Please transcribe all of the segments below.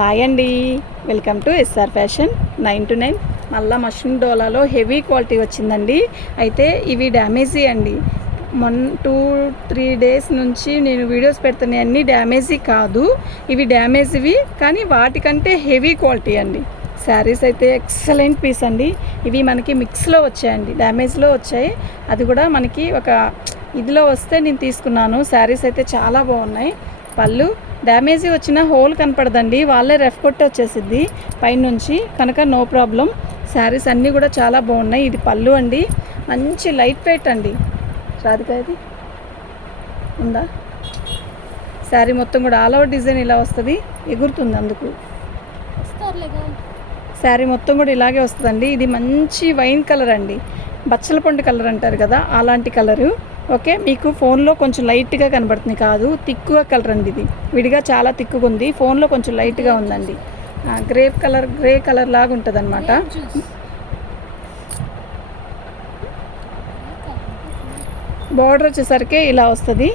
Hi అండి, welcome to SR fashion 9 to 9. మళ్ళీ mushroom డోలాలో heavy quality వచ్చిందండి. అయితే ఇవి డ్యామేజీ అండి. 2-3 డేస్ నుంచి నేను వీడియోస్ పెడుతున్నాయి, అన్నీ డ్యామేజీ కాదు, ఇవి డ్యామేజ్వి కానీ వాటికంటే హెవీ క్వాలిటీ అండి. శారీస్ అయితే ఎక్సలెంట్ పీస్ అండి. ఇవి మనకి మిక్స్లో వచ్చాయండి, డ్యామేజ్లో వచ్చాయి. అది కూడా మనకి ఒక ఇదిలో వస్తే నేను తీసుకున్నాను. శారీస్ అయితే చాలా బాగున్నాయి. పళ్ళు డ్యామేజీ వచ్చిన హోల్ కనపడదండి, వాళ్ళే రెఫ్ కొట్టి వచ్చేసిద్ది పైనుంచి కనుక నో ప్రాబ్లం. శారీస్ అన్నీ కూడా చాలా బాగున్నాయి. ఇది పళ్ళు అండి, మంచి లైట్ వెయిట్ అండి. రాధిక ఇది ఉందా? శారీ మొత్తం కూడా ఆల్ ఓవర్ డిజైన్ ఇలా వస్తుంది, ఎగురుతుంది అందుకు. శారీ మొత్తం కూడా ఇలాగే వస్తుందండి. ఇది మంచి వైన్ కలర్ అండి, బచ్చల పండు కలర్ అంటారు కదా, అలాంటి కలరు. ఓకే, మీకు ఫోన్లో కొంచెం లైట్గా కనబడుతుంది, కాదు తిక్కుగా కలర్ అండి. ఇది విడిగా చాలా తిక్కుగా ఉంది, ఫోన్లో కొంచెం లైట్గా ఉందండి. గ్రే కలర్ లాగా ఉంటుంది అనమాట. బార్డర్ వచ్చేసరికి ఇలా వస్తుంది.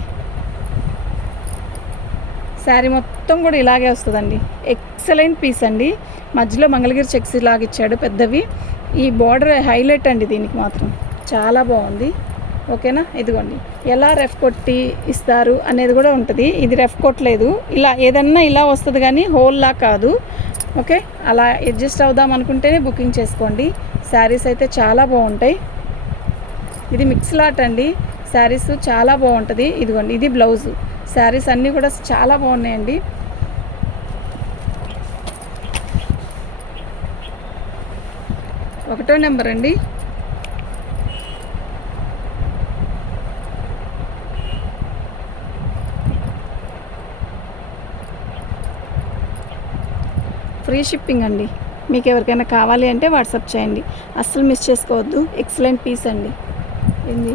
శారీ మొత్తం కూడా ఇలాగే వస్తుందండి. ఎక్సలెంట్ పీస్ అండి. మధ్యలో మంగళగిరి చెక్స్ లాగా ఇచ్చాడు పెద్దవి. ఈ బార్డర్ హైలైట్ అండి, దీనికి మాత్రం చాలా బాగుంది. ఓకేనా, ఇదిగోండి ఎలా రెఫ్ కొట్టి ఇస్తారు అనేది కూడా ఉంటుంది. ఇది రెఫ్ కొట్టలేదు, ఇలా ఏదన్నా ఇలా వస్తుంది కానీ హోల్లా కాదు. ఓకే, అలా అడ్జస్ట్ అవుదాం అనుకుంటేనే బుకింగ్ చేసుకోండి. శారీస్ అయితే చాలా బాగుంటాయి. ఇది మిక్స్ లాట్ అండి, శారీస్ చాలా బాగుంటుంది. ఇదిగోండి ఇది బ్లౌజు. శారీస్ అన్నీ కూడా చాలా బాగున్నాయండి. ఒకటో నెంబర్ అండి. ఫ్రీ షిప్పింగ్ అండి. మీకు ఎవరికైనా కావాలి అంటే వాట్సాప్ చేయండి, అస్సలు మిస్ చేసుకోవద్దు. ఎక్సలెంట్ పీస్ అండి. ఏంది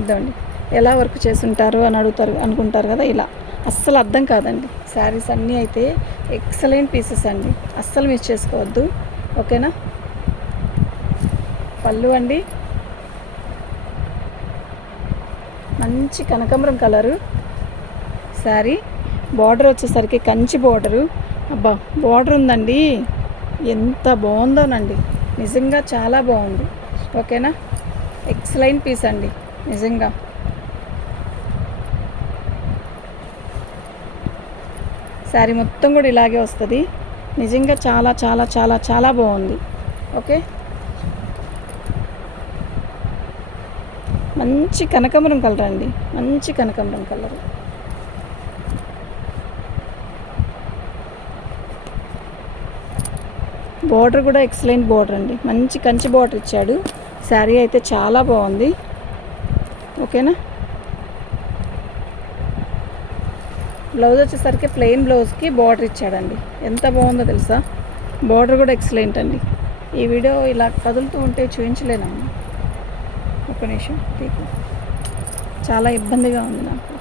ఇద్దండి, ఎలా వర్క్ చేసుంటారు అని అనుకుంటారు కదా, ఇలా అస్సలు అర్థం కాదండి. శారీస్ అన్నీ అయితే ఎక్సలెంట్ పీసెస్ అండి, అస్సలు మిస్ చేసుకోవద్దు. ఓకేనా, పళ్ళు అండి మంచి కనకాంబరం కలరు. శారీ బార్డర్ వచ్చేసరికి కంచి బార్డరు. అబ్బా బార్డర్ ఉందండి, ఎంత బాగుందోనండి, నిజంగా చాలా బాగుంది. ఓకేనా, ఎక్సలెంట్ పీస్ అండి నిజంగా. శారీ మొత్తం కూడా ఇలాగే వస్తుంది, నిజంగా చాలా చాలా చాలా చాలా బాగుంది. ఓకే, మంచి కనకాంబరం కలర్ అండి, మంచి కనకాంబరం కలర్. బార్డర్ కూడా ఎక్సలెంట్ బార్డర్ అండి, మంచి కంచి బార్డర్ ఇచ్చాడు. శారీ అయితే చాలా బాగుంది. ఓకేనా, బ్లౌజ్ వచ్చేసరికి ప్లెయిన్ బ్లౌజ్కి బార్డర్ ఇచ్చాడండి, ఎంత బాగుందో తెలుసా. బార్డర్ కూడా ఎక్సలెంట్ అండి. ఈ వీడియో ఇలా కదులుతూ ఉంటే చూపించలేనమ్మా, ఒక నిమిషం తీకు, చాలా ఇబ్బందిగా ఉంది నాకు.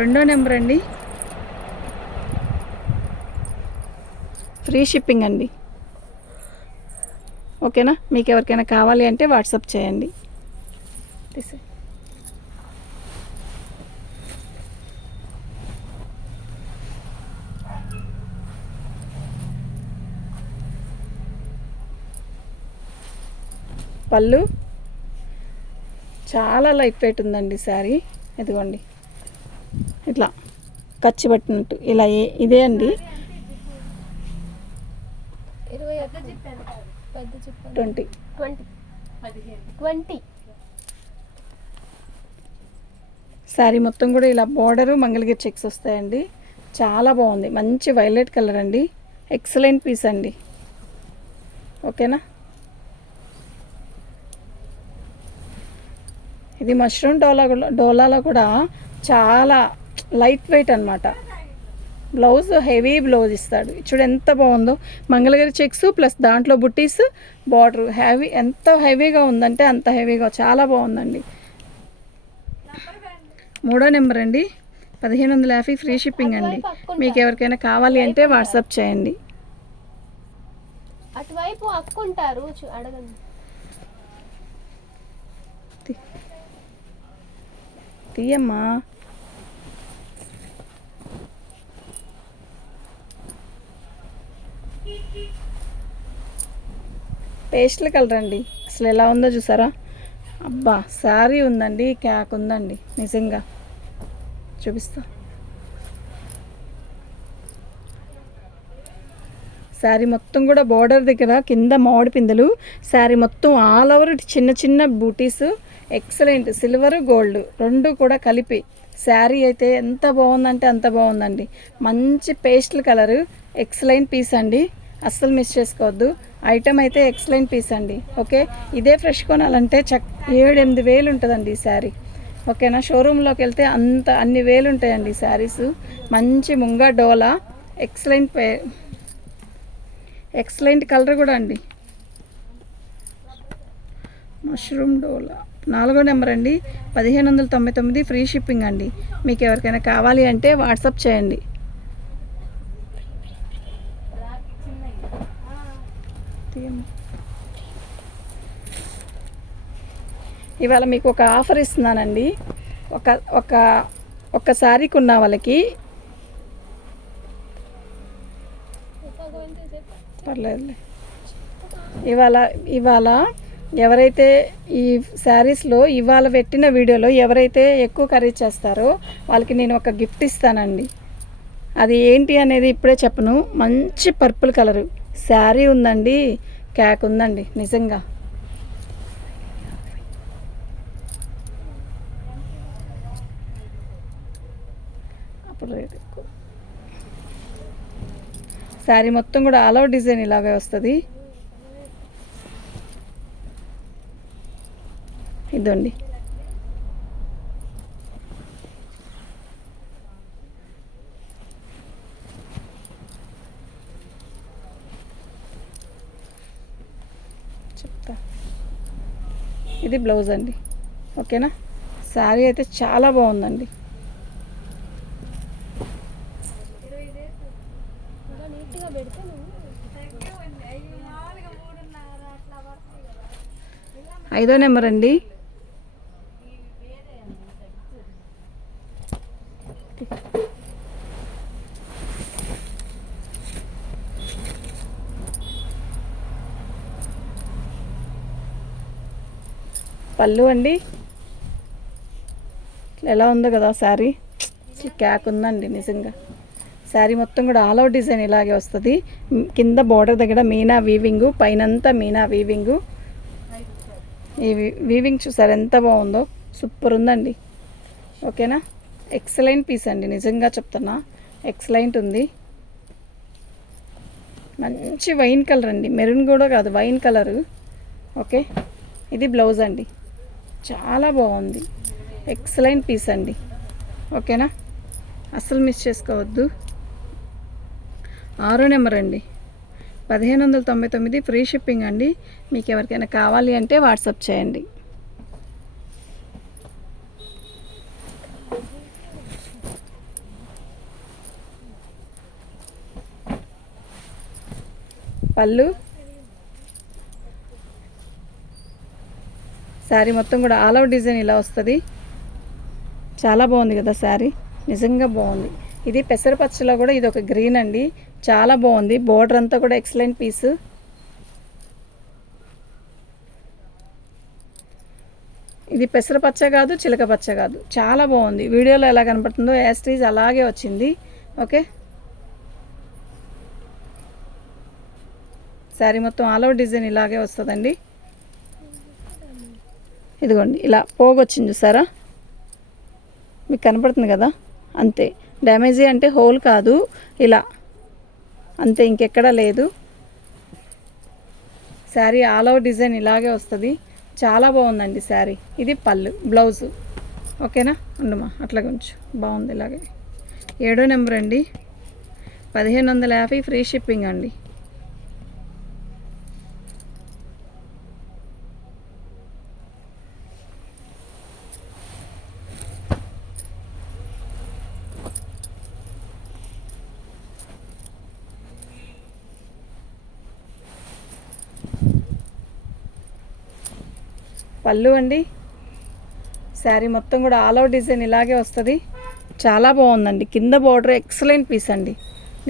రెండో నెంబర్ అండి, ఫ్రీ షిప్పింగ్ అండి. ఓకేనా, మీకు ఎవరికైనా కావాలి అంటే వాట్సాప్ చేయండి. పళ్ళు చాలా లైట్ వెయిట్ ఉందండి శారీ. ఇదిగోండి ఇట్లా ఖర్చు పట్టినట్టు ఇలా ఇదే అండి. 20 శారీ మొత్తం కూడా ఇలా బార్డరు మంగళగిరి చెక్స్ వస్తాయండి. చాలా బాగుంది, మంచి వైలెట్ కలర్ అండి, ఎక్సలెంట్ పీస్ అండి. ఓకేనా, ఇది మష్రూమ్ డోలాలో కూడా చాలా లైట్ వెయిట్ అనమాట. బ్లౌజ్ హెవీ బ్లౌజ్ ఇస్తాడు, చూడు ఎంత బాగుందో. మంగళగిరి చెక్స్ ప్లస్ దాంట్లో బుట్టీస్, బార్డర్ హెవీ, ఎంత హెవీగా ఉందంటే అంత హెవీగా, చాలా బాగుందండి. మూడో నెంబర్ అండి, 1550 ఫ్రీ షిప్పింగ్ అండి. మీకు ఎవరికైనా కావాలి అంటే వాట్సాప్ చేయండి. అటువైపు అక్కుంటారు, అడగండి. తీయమ్మా. పేస్టల్ కలర్ అండి, అసలు ఎలా ఉందో చూసారా. అబ్బా శారీ ఉందండి, క్యాక్ ఉందండి, నిజంగా చూపిస్తా. శారీ మొత్తం కూడా బోర్డర్ దగ్గర కింద మామిడి పిందెలు, శారీ మొత్తం ఆల్ ఓవర్ చిన్న చిన్న బూటీస్. ఎక్సలెంట్, సిల్వర్ గోల్డ్ రెండు కూడా కలిపి శారీ అయితే ఎంత బాగుందంటే అంత బాగుందండి. మంచి పేస్టల్ కలరు, ఎక్సలెంట్ పీస్ అండి, అస్సలు మిస్ చేసుకోవద్దు. ఐటమ్ అయితే ఎక్సలెంట్ పీస్ అండి. ఓకే, ఇదే ఫ్రెష్ కొనాలంటే 7-8 వేలు ఉంటుందండి ఈ శారీ. ఓకేనా, షోరూంలోకి వెళ్తే అన్ని వేలు ఉంటాయండి ఈ శారీస్. మంచి ముంగా డోలా, ఎక్సలెంట్ కలర్ కూడా అండి. మష్రూమ్ డోలా 4వ నెంబర్ అండి, 1599 ఫ్రీ షిప్పింగ్ అండి. మీకు ఎవరికైనా కావాలి అంటే వాట్సాప్ చేయండి. ఇవాళ మీకు ఒక ఆఫర్ ఇస్తున్నానండి. ఒక శారీకి ఉన్న వాళ్ళకి పర్లేదులే. ఇవాళ ఎవరైతే ఈ శారీస్లో ఇవాళ పెట్టిన వీడియోలో ఎవరైతే ఎక్కువ ఖరీదు చేస్తారో వాళ్ళకి నేను ఒక గిఫ్ట్ ఇస్తానండి. అది ఏంటి అనేది ఇప్పుడే చెప్పను. మంచి పర్పుల్ కలరు శారీ ఉందండి, క్యాక్ ఉందండి, నిజంగా. అప్పుడు రేట్ ఎక్కువ. శారీ మొత్తం కూడా ఆల్ ఓవర్ డిజైన్ ఇలాగే వస్తుంది. ఇదండి, చెప్తా. ఇది బ్లౌజ్ అండి. ఓకేనా, శారీ అయితే చాలా బాగుందండి. ఐదో నెంబర్ అండి, పళ్ళు అండి. ఎలా ఉందో కదా శారీ, క్యాక్ ఉందండి నిజంగా. శారీ మొత్తం కూడా ఆల్ ఓవర్ డిజైన్ ఇలాగే వస్తుంది. కింద బార్డర్ దగ్గర మీనా వీవింగు, పైనంతా మీనా వీవింగు. ఈ వీవింగ్ చూసారు ఎంత బాగుందో, సూపర్ ఉందండి. ఓకేనా, ఎక్సలెంట్ పీస్ అండి, నిజంగా చెప్తున్నా, ఎక్సలెంట్ ఉంది. మంచి వైన్ కలర్ అండి, మెరూన్ కూడా కాదు, వైన్ కలరు. ఓకే, ఇది బ్లౌజ్ అండి, చాలా బాగుంది, ఎక్సలెంట్ పీస్ అండి. ఓకేనా, అస్సలు మిస్ చేసుకోవద్దు. 6వ నెంబర్ అండి, 1599 ఫ్రీ షిప్పింగ్ అండి. మీకు ఎవరికైనా కావాలి అంటే వాట్సాప్ చేయండి. పళ్ళు, శారీ మొత్తం కూడా ఆల్ ఓవర్ డిజైన్ ఇలా వస్తుంది. చాలా బాగుంది కదా శారీ, నిజంగా బాగుంది. ఇది పెసరపచ్చలో కూడా ఇది ఒక గ్రీన్ అండి, చాలా బాగుంది. బోర్డర్ అంతా కూడా ఎక్సలెంట్ పీస్. ఇది పెసరపచ్చ కాదు, చిలక పచ్చ కాదు, చాలా బాగుంది. వీడియోలో ఎలా కనపడుతుందో యాస్టీజ్ అలాగే వచ్చింది. ఓకే, శారీ మొత్తం ఆల్ ఓవర్ డిజైన్ ఇలాగే వస్తుందండి. ఇదిగోండి ఇలా పోగు వచ్చింది చూసారా, మీకు కనపడుతుంది కదా, అంతే. డ్యామేజీ అంటే హోల్ కాదు, ఇలా అంతే, ఇంకెక్కడా లేదు. శారీ ఆల్ ఓవర్ డిజైన్ ఇలాగే వస్తుంది, చాలా బాగుందండి శారీ. ఇది పళ్ళు, బ్లౌజు. ఓకేనా, ఉండమా అట్లాగే ఉంచు, బాగుంది ఇలాగే. 7వ నెంబర్ అండి, 1550 ఫ్రీ షిప్పింగ్ అండి. పళ్ళు అండి, శారీ మొత్తం కూడా ఆల్ ఓవర్ డిజైన్ ఇలాగే వస్తుంది. చాలా బాగుందండి. కింద బార్డర్ ఎక్సలెంట్ పీస్ అండి.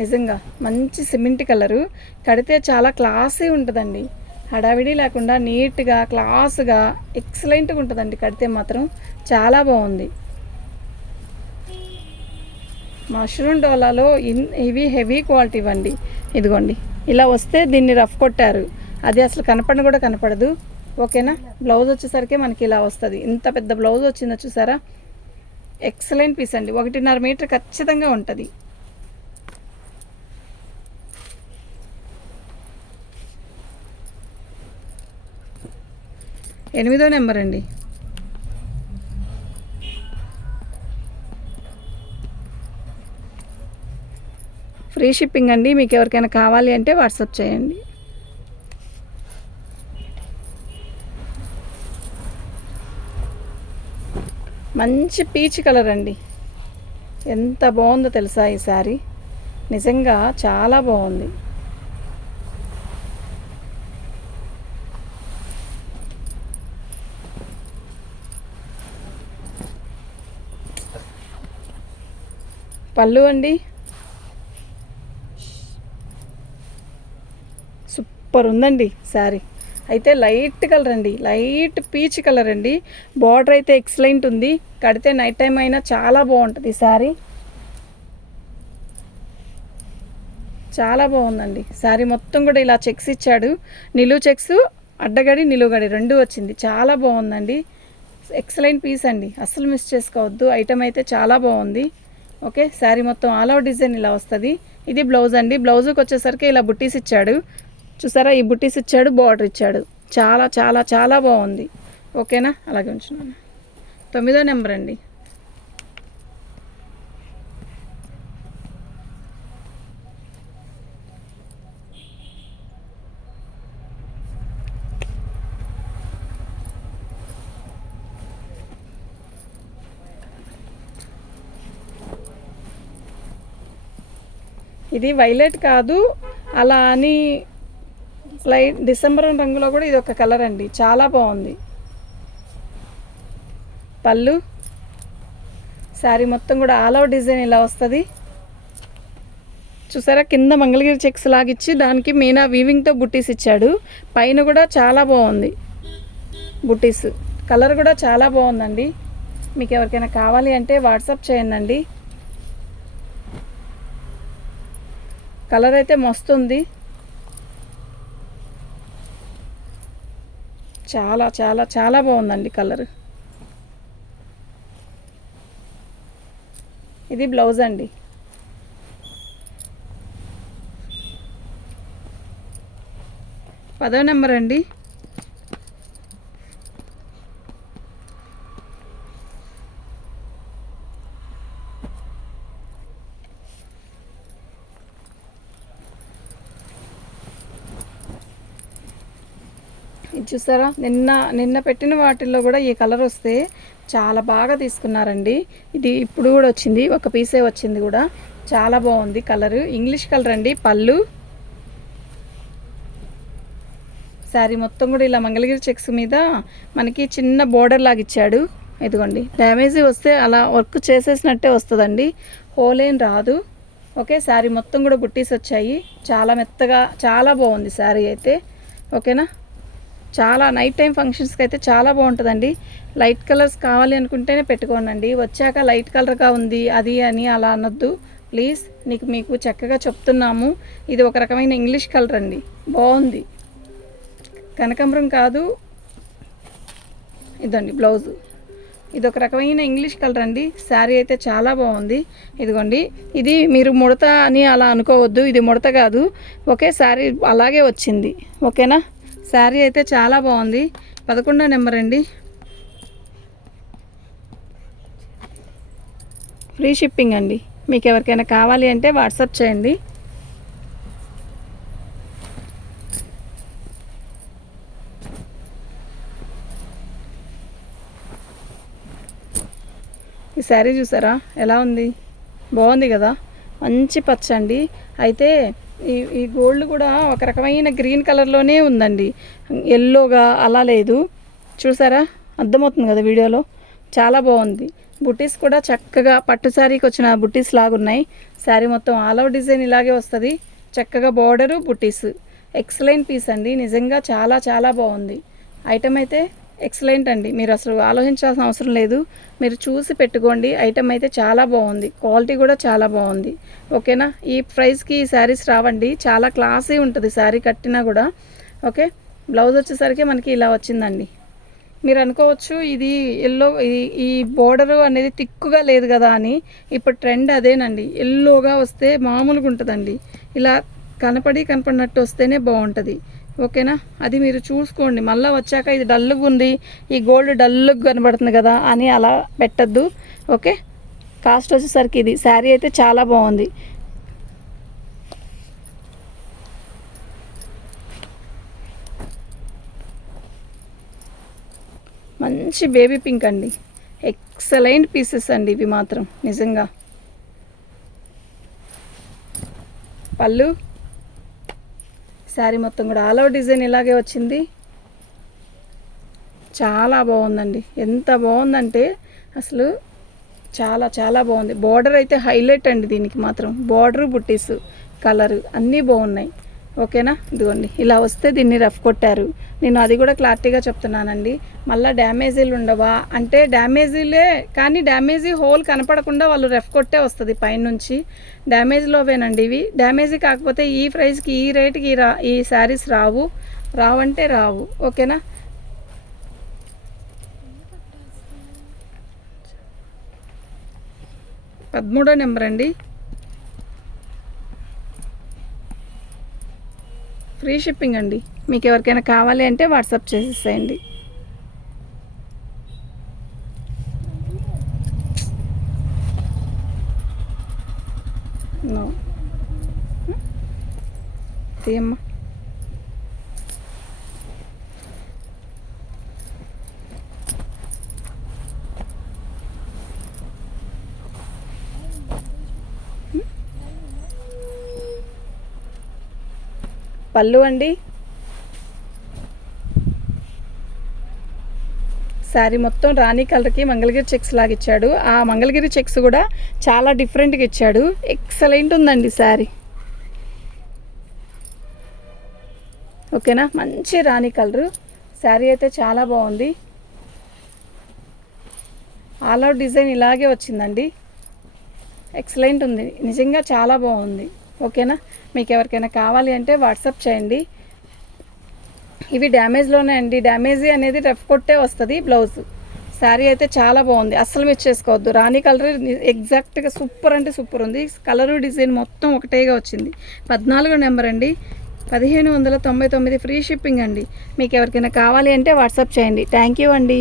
నిజంగా మంచి సిమెంట్ కలరు. కడితే చాలా క్లాసీ ఉంటుందండి. హడావిడి లేకుండా నీట్గా క్లాస్గా ఎక్సలెంట్గా ఉంటుందండి. కడితే మాత్రం చాలా బాగుంది. మష్రూమ్ డోలాలో ఇవి హెవీ క్వాలిటీ ఇవ్వండి. ఇదిగోండి ఇలా వస్తే దీన్ని రఫ్ కొట్టారు. అది అసలు కనపడను కూడా కనపడదు. ఓకేనా. బ్లౌజ్ వచ్చేసరికి మనకి ఇలా వస్తుంది. ఇంత పెద్ద బ్లౌజ్ వచ్చిందో చూసారా. ఎక్సలెంట్ పీస్ అండి. 1.5 మీటర్ ఖచ్చితంగా ఉంటుంది. ఎనిమిదో నెంబర్ అండి. ఫ్రీ షిప్పింగ్ అండి. మీకు ఎవరికైనా కావాలి అంటే వాట్సాప్ చేయండి. మంచి పీచ్ కలర్ అండి. ఎంత బాగుందో తెలుసా ఈ శారీ. నిజంగా చాలా బాగుంది. పళ్ళు అండి సూపర్ ఉందండి శారీ. అయితే లైట్ కలర్ అండి, లైట్ పీచ్ కలర్ అండి. బార్డర్ అయితే ఎక్సలెంట్ ఉంది. కడితే నైట్ టైం అయినా చాలా బాగుంటుంది ఈ శారీ. చాలా బాగుందండి శారీ. మొత్తం కూడా ఇలా చెక్స్ ఇచ్చాడు. నిలువు చెక్స్, అడ్డగడి నిలువుగడి రెండు వచ్చింది. చాలా బాగుందండి. ఎక్సలెంట్ పీస్ అండి. అస్సలు మిస్ చేసుకోవద్దు. ఐటమ్ అయితే చాలా బాగుంది. ఓకే. శారీ మొత్తం ఆల్ ఓవర్ డిజైన్ ఇలా వస్తుంది. ఇది బ్లౌజ్ అండి. బ్లౌజ్కి వచ్చేసరికి ఇలా బుట్టీస్ ఇచ్చాడు. చూసారా, ఈ బుట్టీస్ ఇచ్చాడు, బార్డర్ ఇచ్చాడు. చాలా చాలా చాలా బాగుంది. ఓకేనా. అలాగే ఉంచున్నాను. 9వ నెంబర్ అండి. ఇది వైలెట్ కాదు, అలా అని లైట్ డిసెంబర్ రంగులో కూడా ఇది ఒక కలర్ అండి. చాలా బాగుంది. పళ్ళు, శారీ మొత్తం కూడా ఆల్ ఓవర్ డిజైన్ ఇలా వస్తుంది. చూసారా, కింద మంగళగిరి చెక్స్ లాగిచ్చి దానికి మీనా వీవింగ్తో బుట్టీస్ ఇచ్చాడు. పైన కూడా చాలా బాగుంది బుట్టీస్. కలర్ కూడా చాలా బాగుందండి. మీకు ఎవరికైనా కావాలి అంటే వాట్సాప్ చేయండి. కలర్ అయితే మస్తు ఉంది. చాలా చాలా చాలా బాగుందండి కలర్. ఇది బ్లౌజ్ అండి. పదో నెంబర్ అండి. ఇది చూసారా, నిన్న పెట్టిన వాటిల్లో కూడా ఈ కలర్ వస్తే చాలా బాగా తీసుకున్నారండి. ఇది ఇప్పుడు కూడా వచ్చింది, ఒక పీసే వచ్చింది కూడా. చాలా బాగుంది కలరు. ఇంగ్లీష్ కలర్ అండి. పళ్ళు, శారీ మొత్తం కూడా ఇలా మంగళగిరి చెక్స్ మీద మనకి చిన్న బోర్డర్ లాగా ఇచ్చాడు. ఇదిగోండి, డ్యామేజ్ వస్తే అలా వర్క్ చేసేసినట్టే వస్తుందండి, హోల్ ఏం రాదు. ఓకే. శారీ మొత్తం కూడా బుట్టీస్ వచ్చాయి. చాలా మెత్తగా చాలా బాగుంది శారీ అయితే. ఓకేనా. చాలా నైట్ టైం ఫంక్షన్స్కి అయితే చాలా బాగుంటుందండి. లైట్ కలర్స్ కావాలి అనుకుంటేనే పెట్టుకోనండి. వచ్చాక లైట్ కలర్గా ఉంది అది అని అలా అనొద్దు ప్లీజ్. మీకు చక్కగా చెప్తున్నాము. ఇది ఒక రకమైన ఇంగ్లీష్ కలర్ అండి. బాగుంది. కనకాంబరం కాదు, ఇదండి బ్లౌజు. ఇది ఒక రకమైన ఇంగ్లీష్ కలర్ అండి. శారీ అయితే చాలా బాగుంది. ఇదిగోండి, ఇది మీరు ముడత అని అలా అనుకోవద్దు. ఇది ముడత కాదు. ఓకే. శారీ అలాగే వచ్చింది. ఓకేనా. శారీ అయితే చాలా బాగుంది. 11వ నెంబర్ అండి. ఫ్రీ షిప్పింగ్ అండి. మీకు ఎవరికైనా కావాలి అంటే వాట్సాప్ చేయండి. ఈ శారీ చూసారా ఎలా ఉంది, బాగుంది కదా. మంచి పచ్చ అండి. అయితే ఈ గోల్డ్ కూడా ఒక రకమైన గ్రీన్ కలర్లోనే ఉందండి, ఎల్లోగా అలా లేదు. చూసారా, అర్థమవుతుంది కదా వీడియోలో. చాలా బాగుంది. బుటీస్ కూడా చక్కగా పట్టు శారీకి వచ్చిన బుటీస్ లాగా ఉన్నాయి. శారీ మొత్తం ఆల్ ఓవర్ డిజైన్ ఇలాగే వస్తుంది. చక్కగా బార్డరు బుటీస్. ఎక్సలెంట్ పీస్ అండి, నిజంగా చాలా చాలా బాగుంది. ఐటమ్ అయితే ఎక్సలెంట్ అండి, మీరు అసలు ఆలోచించాల్సిన అవసరం లేదు. మీరు చూసి పెట్టుకోండి. ఐటమ్ అయితే చాలా బాగుంది, క్వాలిటీ కూడా చాలా బాగుంది. ఓకేనా, ఈ ప్రైస్కి ఈ శారీస్ రావండి. చాలా క్లాసీ ఉంటుంది శారీ కట్టినా కూడా. ఓకే, బ్లౌజ్ వచ్చేసరికి మనకి ఇలా వచ్చిందండి. మీరు అనుకోవచ్చు ఇది ఎల్లో, ఈ బోర్డరు అనేది తిక్కుగా లేదు కదా అని. ఇప్పుడు ట్రెండ్ అదేనండి, ఎల్లోగా వస్తే మామూలుగా ఉంటుందండి. ఇలా కనపడినట్టు వస్తేనే బాగుంటుంది. ఓకేనా, అది మీరు చూసుకోండి. మళ్ళీ వచ్చాక ఇది డల్లుగా ఉంది, ఈ గోల్డ్ డల్లుగా కనబడుతుంది కదా అని అలా పెట్టద్దు. ఓకే, కాస్ట్ వచ్చేసరికి ఇది శారీ అయితే చాలా బాగుంది. మంచి బేబీ పింక్ అండి, ఎక్సలెంట్ పీసెస్ అండి ఇవి మాత్రం నిజంగా. పళ్ళు శారీ మొత్తం కూడా ఆల్ ఓవర్ డిజైన్ ఇలాగే వచ్చింది. చాలా బాగుందండి, ఎంత బాగుందంటే అసలు చాలా చాలా బాగుంది. బార్డర్ అయితే హైలైట్ అండి దీనికి మాత్రం. బార్డరు బుట్టీస్ కలరు అన్నీ బాగున్నాయి. ఓకేనా, ఇదిగోండి ఇలా వస్తే దీన్ని రఫ్ కొట్టారు. నేను అది కూడా క్లారిటీగా చెప్తున్నానండి. మళ్ళీ డ్యామేజీలు ఉండవా అంటే డ్యామేజీలే, కానీ డ్యామేజీ హోల్ కనపడకుండా వాళ్ళు రఫ్ కొట్టే వస్తుంది పైనుంచి. డ్యామేజ్లోవేనండి ఇవి. డ్యామేజీ కాకపోతే ఈ ప్రైస్కి ఈ రేట్కి ఈ శారీస్ రావంటే రావు. ఓకేనా, పదమూడో నెంబర్ అండి. ఫ్రీ షిప్పింగ్ అండి. మీకు ఎవరికైనా కావాలి అంటే వాట్సాప్ చేసేసేయండి. తీయమ్మా. పళ్ళు అండి, శారీ మొత్తం రాణి కలర్కి మంగళగిరి చెక్స్ లాగా ఇచ్చాడు. ఆ మంగళగిరి చెక్స్ కూడా చాలా డిఫరెంట్గా ఇచ్చాడు. ఎక్సలెంట్ ఉందండి శారీ. ఓకేనా, మంచి రాణి కలరు శారీ అయితే చాలా బాగుంది. ఆల్ అవుట్ డిజైన్ ఇలాగే వచ్చిందండి. ఎక్సలెంట్ ఉంది, నిజంగా చాలా బాగుంది. ఓకేనా, మీకు ఎవరికైనా కావాలి అంటే వాట్సాప్ చేయండి. ఇవి డ్యామేజ్లోనే అండి. డ్యామేజీ అనేది రఫ్ కొట్టే వస్తుంది బ్లౌజ్. శారీ అయితే చాలా బాగుంది, అస్సలు మిస్ చేసుకోవద్దు. రాణి కలర్ ఎగ్జాక్ట్గా సూపర్ అంటే సూపర్ ఉంది. కలరు డిజైన్ మొత్తం ఒకటేగా వచ్చింది. 14 నెంబర్ అండి, 1599 ఫ్రీ షిప్పింగ్ అండి. మీకు ఎవరికైనా కావాలి అంటే వాట్సాప్ చేయండి. థ్యాంక్ యూ అండి.